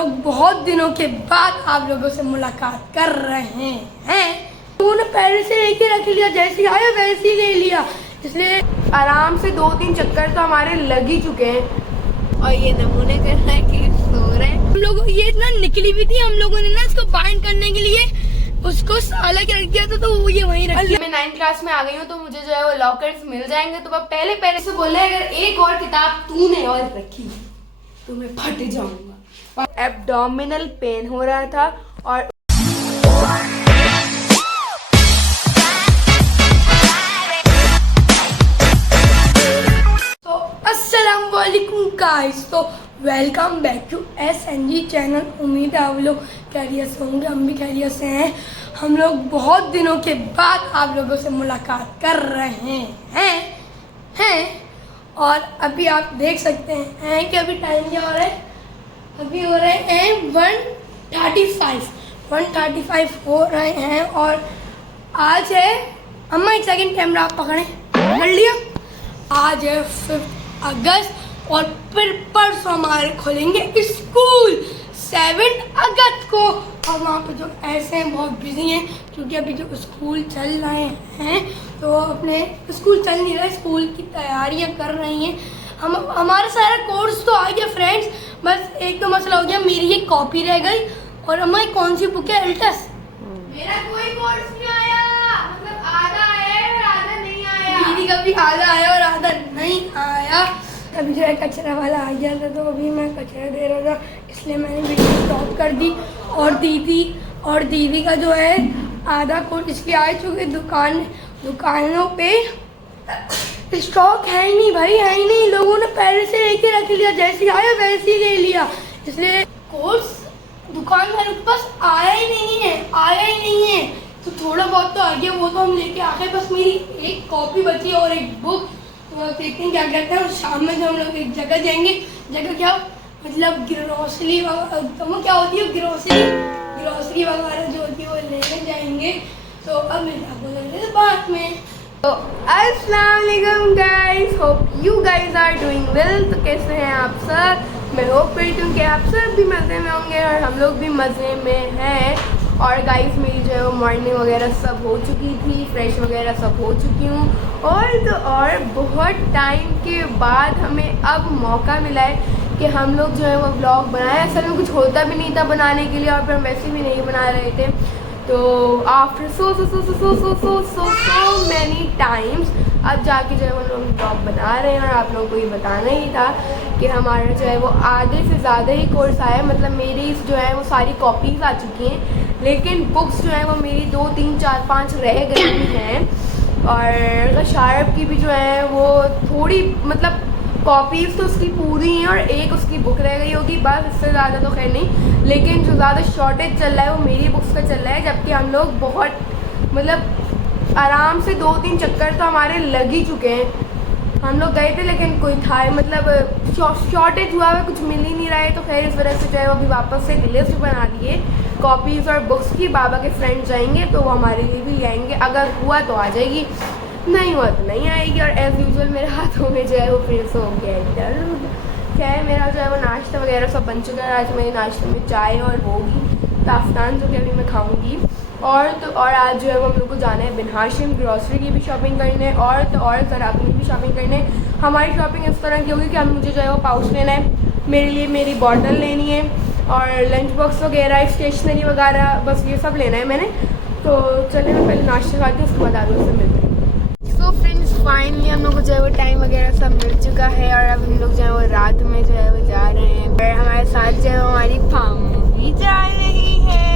लोग बहुत दिनों के बाद आप लोगों से मुलाकात कर रहे हैं। तूने पहले से लेके रख लिया, जैसे आया वैसे ही ले लिया, इसलिए आराम से 2-3 चक्कर तो हमारे लग ही चुके हैं। और ये नमूने कर रहा है कि सो रहे हैं। हम लोग ये इतना निकली भी थी, हम लोगों ने ना इसको बाइंड करने के लिए उसको अलग रख दिया था, तो वो ये वहीं रख दिया। मैं 9th क्लास में आ गई हूँ, तो मुझे जो है वो लॉकर्स मिल जाएंगे। तो मैं पहले से बोले अगर एक और किताब तूने और रखी तो मैं फट जाऊंगा। और एब्डोमिनल पेन हो रहा था और तो अस्सलाम वालेकुम गाइस, तो welcome back to SNG channel. उम्मीद है आप लोग खैरियत से होंगे, हम भी खैरियत से हैं। हम लोग बहुत दिनों के बाद आप लोगों से मुलाकात कर रहे हैं और अभी आप देख सकते हैं कि अभी टाइम क्या हो रहा है। अभी हो रहे हैं 1:35 हो रहे हैं। और आज है, अम्मा एक सेकंड कैमरा आप पकड़ें, पकड़ लिया। आज है 5 अगस्त और फिर परसों हमारे खुलेंगे स्कूल 7 अगस्त को। और वहाँ पे जो ऐसे हैं बहुत बिजी हैं, क्योंकि अभी जो स्कूल चल रहे हैं तो अपने स्कूल चल नहीं रहा, स्कूल की तैयारियाँ कर रही हैं। हमारा सारा कोर्स तो आ गया फ्रेंड्स, बस एक तो मसला हो गया, मेरी ये कॉपी रह गई। और अम्मा कौन सी बुक है? एल्टस। मेरा कोई कोर्स नहीं आया, मतलब आधा आया और आधा नहीं आया। दीदी का भी आधा आया और आधा नहीं आया। अभी जो है कचरा वाला आ गया था, तो अभी मैं कचरा दे रहा था, इसलिए मैंने वीडियो स्टॉप कर दी। और दीदी का जो है आधा कोर्स इसलिए आए चुके दुकानों पे स्टॉक है ही नहीं भाई, है ही नहीं। लोगों ने पहले से लेके रख लिया, जैसे आया वैसे ही ले लिया, इसलिए कोर्स दुकानदारों के पास आया ही नहीं है। तो थोड़ा बहुत तो आ गया, वो तो हम लेके आ गए। बस मेरी एक कॉपी बची और एक बुक, तो अब देखते हैं क्या करते हैं। और शाम में जो हम लोग एक जगह जाएंगे, जगह क्या मतलब ग्रोसरी, तो वो क्या होती है ग्रोसरी वगैरह जो होती है वो लेने जाएंगे। तो अब मैं आपको लगे बात में। तो अस्सलाम वालेकुम guys, hope you guys are doing well. तो कैसे हैं आप सब? मैं होप करती हूँ कि आप सब भी मज़े में होंगे और हम लोग भी मज़े में हैं। और गाइस मेरी जो है वो मॉर्निंग वगैरह सब हो चुकी थी, फ्रेश वगैरह सब हो चुकी हूँ। और बहुत टाइम के बाद हमें अब मौका मिला है कि हम लोग जो है वो व्लॉग बनाएं। असल में कुछ होता भी नहीं था बनाने के लिए, और फिर हम वैसे भी नहीं बना रहे थे। तो आफ्टर सो मैनी टाइम्स अब जाके जो है वो लोग ब्लॉग बना रहे हैं। और आप लोगों को ये बताना ही था कि हमारा जो है वो आधे से ज़्यादा ही कोर्स आया है। मतलब मेरी जो है वो सारी कॉपीज़ आ चुकी हैं, लेकिन बुक्स जो है वो मेरी 2, 3, 4, 5 रह गई हैं। और शार्प की भी जो है वो थोड़ी, मतलब कॉपीज़ तो उसकी पूरी हैं और एक उसकी बुक रह गई होगी, बस। इससे ज़्यादा तो खैर नहीं, लेकिन जो ज़्यादा शॉर्टेज चल रहा है वो मेरी बुक्स का चल रहा है। जबकि हम लोग बहुत, मतलब आराम से 2-3 चक्कर तो हमारे लग ही चुके हैं। हम लोग गए थे लेकिन कोई था, मतलब शॉर्टेज हुआ है, कुछ मिल ही नहीं रहा है। तो खैर इस वजह से जो है वो अभी वापस से लिस्ट बना दिए कॉपीज़ और बुक्स की। बाबा के फ्रेंड जाएंगे तो वो हमारे लिए भी ले आएंगे, अगर हुआ तो आ जाएगी, नहीं हुआ तो नहीं आएगी। और एज़ यूजुअल मेरे हाथों में जो है वो फिर से हो गया है दर्द। खैर मेरा जो है वो नाश्ता वगैरह सब बन चुका है। आज मेरे नाश्ते में चाय और होगी ताफ्तान, जो कि अभी मैं खाऊंगी। और आज जो है वो हम लोग को जाना है बिन हाशिम, ग्रॉसरी की भी शॉपिंग करने और ज़रा की भी शॉपिंग करने। हमारी शॉपिंग इस तरह की होगी कि मुझे जो है वो पाउच लेना है, मेरे लिए मेरी बॉटल लेनी है और लंच बॉक्स वगैरह, स्टेशनरी वगैरह, बस ये सब लेना है मैंने। तो चलिए मैं पहले नाश्ता खाती हूँ, उसके बाद आप लोग से मिलते हैं। सो फ्रेंड्स फाइनली हम लोग को जो है वो टाइम वगैरह सब मिल चुका है और अब हम लोग जो है वो रात में जो है वो जा रहे हैं। और हमारे साथ जो है हमारी फामू भी जा रही है।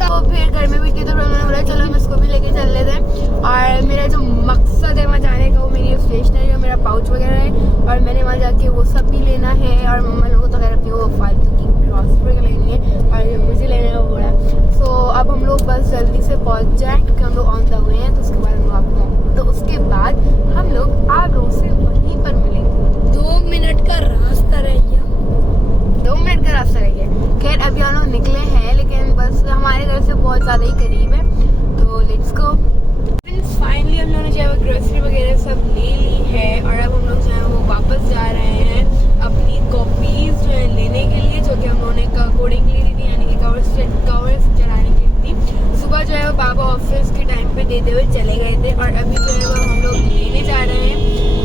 तो फिर घर में भी थी तो उन्होंने बोला चलो हम इसको भी लेके चल लेते हैं। और मेरा जो मकसद है वहाँ जाने का वो मेरी स्टेशनरी और मेरा पाउच वगैरह है, और मैंने वहाँ जाके वो सब भी लेना है। और मम्मा लोगों तो खैर अपनी वो फालतू की ग्रॉसरी लेनी है और मुझे लेने का बोला। सो अब हम लोग बस जल्दी से पहुँच जाएँ, क्योंकि हम लोग ऑन द वे हैं। तो उसके बाद हम लोग उसके बाद हम लोग आप लोगों से वहीं पर मिलेंगे। 2 मिनट का रास्ता रह गया। खैर अभी हम लोग निकले हैं, लेकिन बस हमारे घर से बहुत ज़्यादा ही करीब है, तो लेट्स गो। फाइनली हम लोगों ने जो है वो ग्रोसरी वगैरह सब ले ली है और अब हम लोग जो है वो वापस जा रहे हैं अपनी कॉपीज़ जो है लेने के लिए, जो कि हम लोगों ने कोडिंग ली थी यानी कि कवर्स चलाने के लिए थी। सुबह जो है वो बाबा ऑफिस के टाइम पे देते हुए चले गए थे और अभी जो है वो हम लोग लेने जा रहे हैं,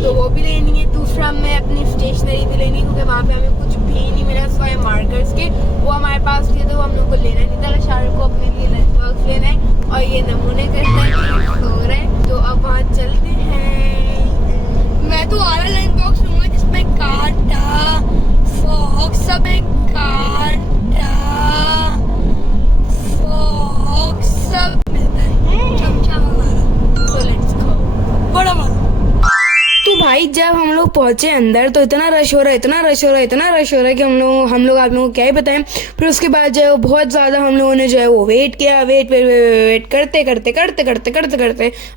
तो वो भी लेनी है। दूसरा मैं अपनी स्टेशनरी भी लेनी है क्योंकि वहाँ पे हमें कुछ भी नहीं मिला सिवाय मार्कर्स के, वो हमारे पास थे तो वो हम लोग को लेना नहीं था। शाहरुख को अपने लिए लंच बॉक्स लेना है और ये नमूने करते हैं सो रहे हैं, तो अब वहाँ चलते हैं। मैं तो वाला लंच बॉक्स लूंगा जिसमें कांटा फॉक सब है, कांटा फॉक सब मिलता है, चमचा वगैरह। So let's go. बड़ा वाला। तो भाई जब हम लोग पहुंचे अंदर तो इतना रश हो रहा है कि हम लोग आप लोगों को क्या ही बताएं। फिर उसके बाद जो है वो बहुत ज़्यादा हम लोगों ने जो है वो वेट किया, वेट करते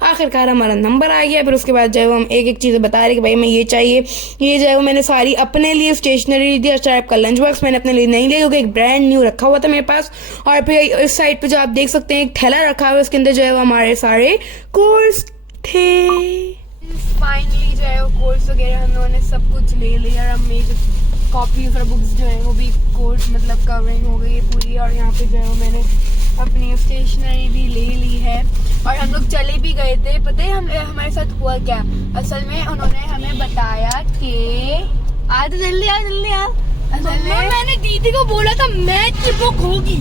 आखिरकार हमारा नंबर आ गया। फिर उसके बाद जो है वो हम एक एक चीज़ें बता रहे कि भाई मैं ये चाहिए, ये जो है वो मैंने सारी अपने लिए स्टेशनरी ली थी। और टाइप का लंच बॉक्स मैंने अपने लिए नहीं लिया क्योंकि एक ब्रांड न्यू रखा हुआ था मेरे पास। और फिर इस साइड पर जो आप देख सकते हैं एक थैला रखा हुआ है, उसके अंदर जो है वो हमारे सारे कोर्स थे। फाइनली जो है वो कोर्स वगैरह हम लोगों ने सब कुछ ले लिया और हमें जो कॉपीज और बुक्स जो है वो भी कोर्स मतलब कवरिंग हो गई है पूरी। और यहाँ पे जो है वो मैंने अपनी स्टेशनरी भी ले ली है और हम लोग चले भी गए थे। पता है हमारे साथ हुआ क्या, असल में उन्होंने हमें बताया कि आज जल्दी आ असल में मैंने दीदी को बोला था मैथ की बुक होगी,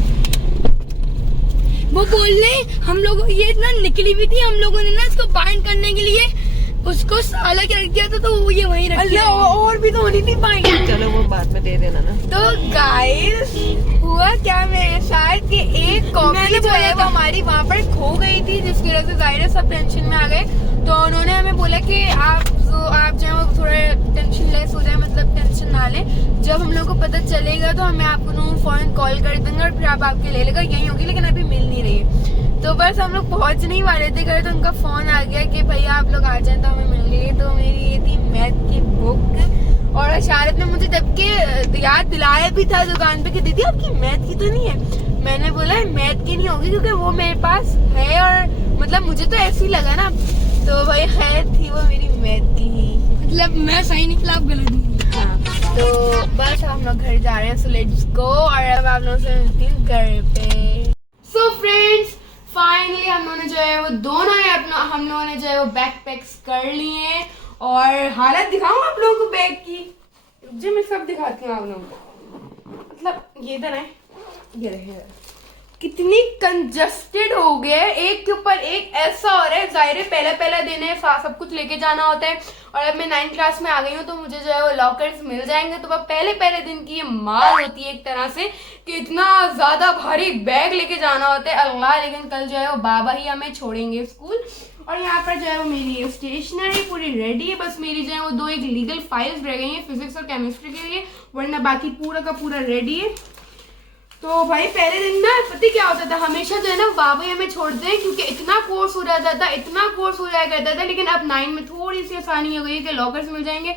वो बोलने हम लोग ये इतना निकली भी थी, हम लोगों ने ना इसको बाइंड करने के लिए उसको साला के रख दिया था, तो वो ये वहीं रख दिया। और भी तो होनी थी बाइंड। चलो वो बाद में दे देना ना। तो गाइस हुआ क्या मेरे साथ कि एक कॉपी जो है वो हमारी वहाँ पर खो गई थी, जिसकी वजह से जाहिर है सब टेंशन में आ गए। तो उन्होंने हमें बोला कि आप जो है वो थोड़ा टेंशन लेस हो जाए, मतलब टेंशन ना लें। जब हम लोग को पता चलेगा तो हमें आपको फोन कॉल कर देंगे और फिर आप आपके ले लेगा, यही होगी, लेकिन अभी मिल नहीं रही है। तो बस हम लोग पहुंच नहीं वाले थे घर, तो उनका फोन आ गया कि भैया आप लोग आ जाए तो हमें मिल गई। तो मेरी ये थी मैथ की बुक और अशारत ने मुझे जबकि याद दिलाया भी था दुकान पे कि दीदी आपकी मैथ की तो नहीं है। मैंने बोला मैथ की नहीं होगी क्योंकि वो मेरे पास है और मतलब मुझे तो ऐसे ही लगा ना, तो भाई खैर थी वो मेरी मैथ की ही, मतलब मैं सही निकला, आप गलत नहीं। हाँ। तो बस हम लोग घर जा रहे हैं, सो लेट्स गो। और अब आप लोगों से मिलती हूँ घर पे। सो फ्रेंड्स फाइनली हम लोगों ने जो है वो दोनों ने हम लोगों ने जो है वो बैग पैक्स कर लिए हैं और हालत दिखाऊं आप लोगों को बैग की, जो मैं सब दिखाती हूँ आप लोगों को। मतलब ये इधर है, ये रहे कितनी कंजस्टेड हो गया है, एक के ऊपर एक ऐसा हो रहा है। जाहिर है पहला दिन है, सब कुछ लेके जाना होता है और अब मैं 9th क्लास में आ गई हूँ तो मुझे जो है वो लॉकर्स मिल जाएंगे। तो पहले दिन की ये मार होती है एक तरह से कि इतना ज्यादा भारी बैग लेके जाना होता है अल्लाह। लेकिन कल जो है वो बाबा ही हमें छोड़ेंगे स्कूल। और यहाँ पर जो है वो मेरी स्टेशनरी पूरी रेडी है, बस मेरी जो है वो 2 लीगल फाइल्स रह गई हैं फिजिक्स और केमिस्ट्री के लिए, वरना बाकी पूरा का पूरा रेडी है। तो भाई पहले दिन ना पता क्या होता था, हमेशा जो है ना बाबा ही हमें छोड़ते हैं क्योंकि इतना कोर्स हो जाता था, इतना कोर्स हो जाया करता था। लेकिन अब 9 में थोड़ी सी आसानी हो गई है कि लॉकर्स मिल जाएंगे,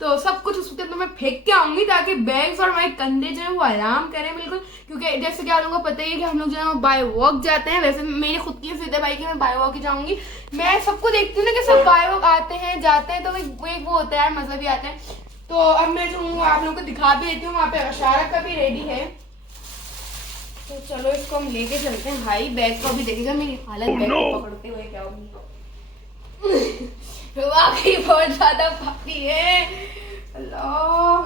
तो सब कुछ उस वक्त तो मैं फेंक के आऊंगी ताकि बैग्स और हमारे कंधे जो है वो आराम करें बिल्कुल। क्योंकि जैसे कि आप लोगों को पता ही है कि हम लोग जो है वो बाय वॉक जाते हैं। वैसे मेरी खुद की जिद है भाई कि मैं बाय वॉक ही जाऊंगी। मैं सबको देखती हूँ ना कि सब बाय वॉक आते हैं जाते हैं, तो एक वो होता है मजा भी आता है। तो अब मैं जो हूँ आप लोगों को दिखा भी देती हूँ, वहाँ पे अशारा का भी रेडी है। तो चलो इसको हम लेके चलते हैं। भाई बैग को भी देखेगा मेरी हालत बैग को पकड़ते हुए क्या होगी। वाकई बहुत ज्यादा भारी है अल्लाह।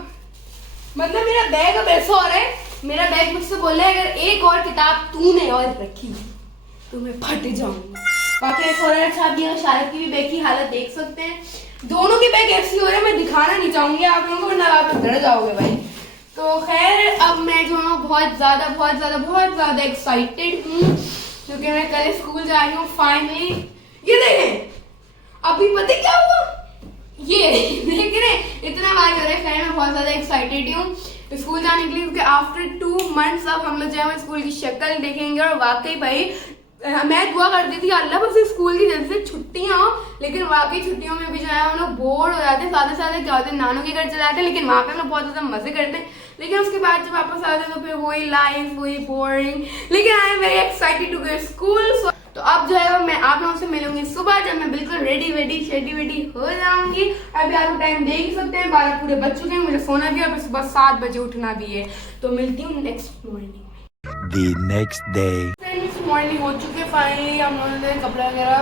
मतलब मेरा बैग अब ऐसा हो रहा है, मेरा बैग मुझसे बोल रहा है अगर एक और किताब तूने और रखी तो मैं फट जाऊंगी। बाकी ऐसा हो रहा है। अच्छा आप ये शायद की भी बैग की हालत देख सकते हैं, दोनों की बैग ऐसी हो रही है, मैं दिखाना नहीं चाहूंगी आप लोगों को वरना आप डर जाओगे भाई। तो खैर अब मैं जो हूँ बहुत ज़्यादा एक्साइटेड हूँ क्योंकि मैं कल स्कूल जा रही हूँ फाइनली। ये देखें अभी पता क्या हुआ, ये देख रहे इतना बार हो रहा है। खैर मैं बहुत ज़्यादा एक्साइटेड हूँ स्कूल जाने के लिए क्योंकि आफ्टर 2 months अब हम लोग जो है स्कूल की शक्ल देखेंगे। और वाकई भाई मैं दुआ करती थी अल्लाह बस स्कूल की जल्दी से छुट्टियाँ हो, लेकिन वाकई छुट्टियों में भी जो है हम लोग बोर हो जाते हैं। साथ क्या होते हैं नानों के घर चले जाते हैं, लेकिन वहाँ पे हम लोग बहुत ज़्यादा मजे करते हैं। लेकिन उसके बाद जब वापस आते हैं तो फिर वही लाइफ वही बोरिंग। लेकिन I am very excited to go school. तो अब जो है वो मैं आप लोगों से मिलूंगी सुबह, जब मैं बिल्कुल रेडी हो जाऊंगी। अभी आपको टाइम देख ही सकते हैं, 12 पूरे बज चुके हैं, मुझे सोना भी है और फिर सुबह 7 बजे उठना भी है। तो मिलती हूँ next morning. The next day. Friends morning हो चुकी है, फाइनली हम लोगों ने कपड़े वगैरह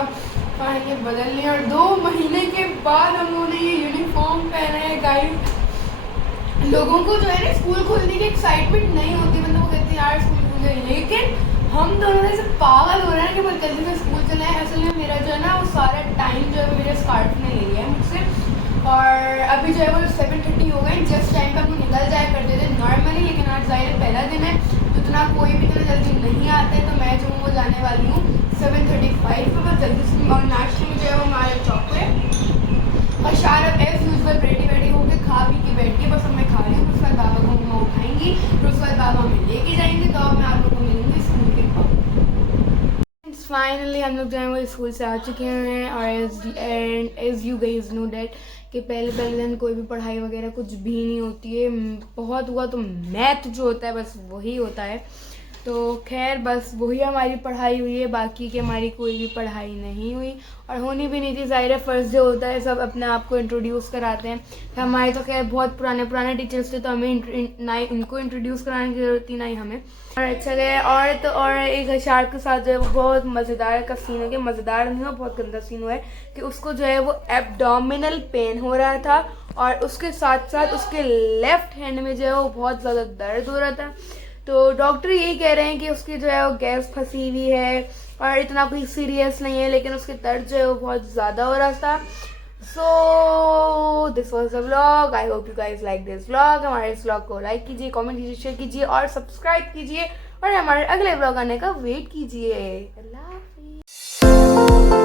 फाइनली बदल लिए और 2 महीने के बाद हम लोगों ने ये यूनिफॉर्म पहना है गाइस। लोगों को जो है ना स्कूल खोलने की एक्साइटमेंट नहीं होती, मतलब वो कहते हैं यार स्कूल खुल गए, लेकिन हम दोनों ने सब पागल हो रहे हैं कि बहुत जल्दी से स्कूल चले हैं। असल में मेरा जो है ना वो सारा टाइम जो है मेरे स्कार्फ ने ले लिया है मुझसे, और अभी जो है वो 7:30 हो गए, जस्ट टाइम पर हम निकल जाया करते थे नॉर्मली, लेकिन आज ज़ाहिर पहला दिन है तो इतना कोई भी इतना जल्दी नहीं आता है। तो मैं जो हूँ वो जाने वाली हूँ 7:35 पर, बस जल्दी से। और नाश्ते में जो है वो हमारे चॉकलेट और शायद एज यूजल रेडी होकर खा पी के बैठ के, बस अब मैं खा रही हूँ। उसके बाद बाबा को मम्मा उठाएंगी, फिर उसके बाद बाबा हमें लेके जाएंगे, तो अब मैं आप लोगों को मिलूंगी स्कूल के बाद। फाइनली हम लोग जो है वो स्कूल से आ चुके हैं, और as you guys know that कि पहले दिन कोई भी पढ़ाई वगैरह कुछ भी नहीं होती है। बहुत हुआ तो मैथ जो होता है बस वही होता है। तो खैर बस वही हमारी पढ़ाई हुई है, बाकी की हमारी कोई भी पढ़ाई नहीं हुई और होनी भी नहीं थी। ज़ाहिर है फर्स्ट डे होता है, सब अपने आप को इंट्रोड्यूस कराते हैं। हमारे तो खैर बहुत पुराने टीचर्स थे, तो हमें ना ही उनको इंट्रोड्यूस कराने की ज़रूरत थी ना ही हमें। और अच्छा गया। और एक अशार के साथ जो है वो बहुत मज़ेदार का सीन हो गया, मज़ेदार नहीं हो, बहुत गंदा सीन हुआ है कि उसको जो है वो एब्डोमिनल पेन हो रहा था, और उसके साथ साथ उसके लेफ्ट हैंड में जो है वो बहुत ज़्यादा दर्द हो रहा था। तो डॉक्टर यही कह रहे हैं कि उसकी जो है वो गैस फंसी हुई है और इतना कोई सीरियस नहीं है, लेकिन उसके दर्द जो है वो बहुत ज़्यादा हो रहा था। So this was the vlog. I hope you guys like this vlog. हमारे इस व्लॉग को लाइक कीजिए, कमेंट कीजिए, शेयर कीजिए और सब्सक्राइब कीजिए, और हमारे अगले व्लॉग आने का वेट कीजिए। अल्लाह हाफिज़।